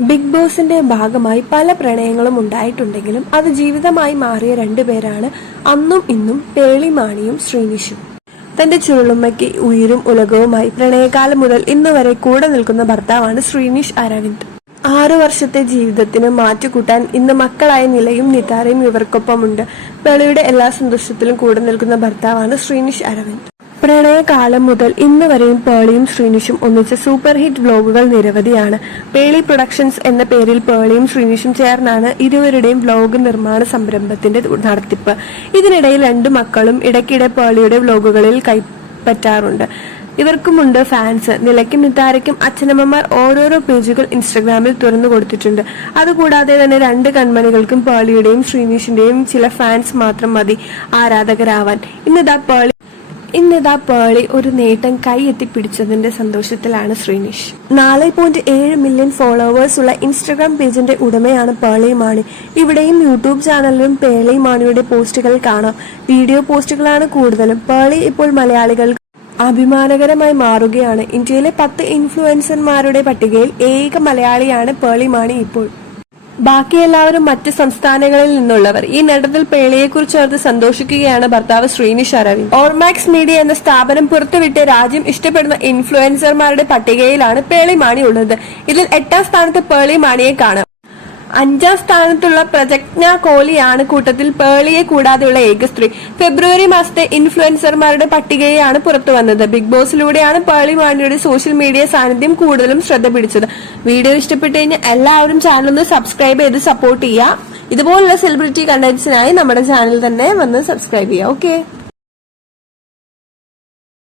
Big ബോസിന്റെ ഭാഗമായി പല പ്രണയങ്ങളും ഉണ്ടായിട്ടുണ്ടെങ്കിലും അത് ജീവിതമായി മാറിയ രണ്ടുപേരാണ് അന്നും ഇന്നും പേളിമാണിയും ശ്രീനിഷും. തന്റെ ചുരുളുമ്മയ്ക്ക് ഉയരും ഉലകവുമായി പ്രണയകാലം മുതൽ ഇന്ന് വരെ കൂടെ നിൽക്കുന്ന ഭർത്താവാണ് ശ്രീനിഷ് അരവിന്ദ്. ആറു വർഷത്തെ ജീവിതത്തിന് മാറ്റുകൂട്ടാൻ ഇന്ന് മക്കളായ നിലയും നിതാരയും ഇവർക്കൊപ്പമുണ്ട്. പേളിയുടെ എല്ലാ സന്തോഷത്തിലും കൂടെ നിൽക്കുന്ന ഭർത്താവാണ് ശ്രീനിഷ് അരവിന്ദ്. പ്രണയകാലം മുതൽ ഇന്ന് വരെയും പേളിയും ശ്രീനിഷും ഒന്നിച്ച സൂപ്പർ ഹിറ്റ് വ്ലോഗുകൾ നിരവധിയാണ്. പേളി പ്രൊഡക്ഷൻസ് എന്ന പേരിൽ പേളിയും ശ്രീനിഷും ചേർന്നാണ് ഇരുവരുടെയും വ്ലോഗ് നിർമ്മാണ സംരംഭത്തിന്റെ നടത്തിപ്പ്. ഇതിനിടയിൽ രണ്ടു മക്കളും ഇടയ്ക്കിടെ പേളിയുടെ വ്ലോഗുകളിൽ കൈപ്പറ്റാറുണ്ട്. ഇവർക്കുമുണ്ട് ഫാൻസ്. നിലയ്ക്കും നിത്താരയ്ക്കും അച്ഛനമ്മമാർ ഓരോരോ പേജുകൾ ഇൻസ്റ്റഗ്രാമിൽ തുറന്നു കൊടുത്തിട്ടുണ്ട്. അതുകൂടാതെ തന്നെ രണ്ട് കൺമണികൾക്കും പേളിയുടെയും ശ്രീനിഷിന്റെയും ചില ഫാൻസ് മാത്രം മതി ആരാധകരാവാൻ. ഇന്നിതാ പേളി ഇന്നിതാ പേളി ഒരു നേട്ടം കൈ എത്തിപ്പിടിച്ചതിന്റെ സന്തോഷത്തിലാണ് ശ്രീനിഷ്. നാല് പോയിന്റ് ഏഴ് മില്യൺ ഫോളോവേഴ്സ് ഉള്ള ഇൻസ്റ്റഗ്രാം പേജിന്റെ ഉടമയാണ് പേളി മാണി. ഇവിടെയും യൂട്യൂബ് ചാനലിലും പേളി മാണിയുടെ പോസ്റ്റുകൾ കാണാം. വീഡിയോ പോസ്റ്റുകളാണ് കൂടുതലും. പേളി ഇപ്പോൾ മലയാളികൾക്ക് അഭിമാനകരമായി മാറുകയാണ്. ഇന്ത്യയിലെ പത്ത് ഇൻഫ്ലുവൻസർമാരുടെ പട്ടികയിൽ ഏക മലയാളിയാണ് പേളി മാണി ഇപ്പോൾ. ബാക്കി എല്ലാവരും മറ്റ് സംസ്ഥാനങ്ങളിൽ നിന്നുള്ളവർ. ഈ നേട്ടത്തിൽ പേളിയെക്കുറിച്ച് ഓർത്ത് സന്തോഷിക്കുകയാണ് ഭർത്താവ് ശ്രീനിഷ് അരവിന്ദ് ഓർമാക്സ് മീഡിയ എന്ന സ്ഥാപനം പുറത്തുവിട്ട് രാജ്യം ഇഷ്ടപ്പെടുന്ന ഇൻഫ്ലുവൻസർമാരുടെ പട്ടികയിലാണ് പേളി മാണി ഉള്ളത് ഇതിൽ എട്ടാം സ്ഥാനത്ത് പേളി മാണിയെ കാണാം. അഞ്ചാം സ്ഥാനത്തുള്ള പ്രജജ്ഞ കോഹ്ലിയാണ് കൂട്ടത്തിൽ പേളിയെ കൂടാതെയുള്ള ഏക സ്ത്രീ. ഫെബ്രുവരി മാസത്തെ ഇൻഫ്ലുവൻസർമാരുടെ പട്ടികയാണ് പുറത്തു വന്നത്. ബിഗ് ബോസിലൂടെയാണ് പേളി മാണിയുടെ സോഷ്യൽ മീഡിയ സാന്നിധ്യം കൂടുതലും ശ്രദ്ധ പിടിച്ചത്. വീഡിയോ ഇഷ്ടപ്പെട്ടു കഴിഞ്ഞാൽ എല്ലാവരും ചാനൽ ഒന്ന് സബ്സ്ക്രൈബ് ചെയ്ത് സപ്പോർട്ട് ചെയ്യുക. ഇതുപോലുള്ള സെലിബ്രിറ്റി കണ്ടന്റ്സിനായി നമ്മുടെ ചാനൽ തന്നെ വന്ന് സബ്സ്ക്രൈബ് ചെയ്യുക. ഓക്കെ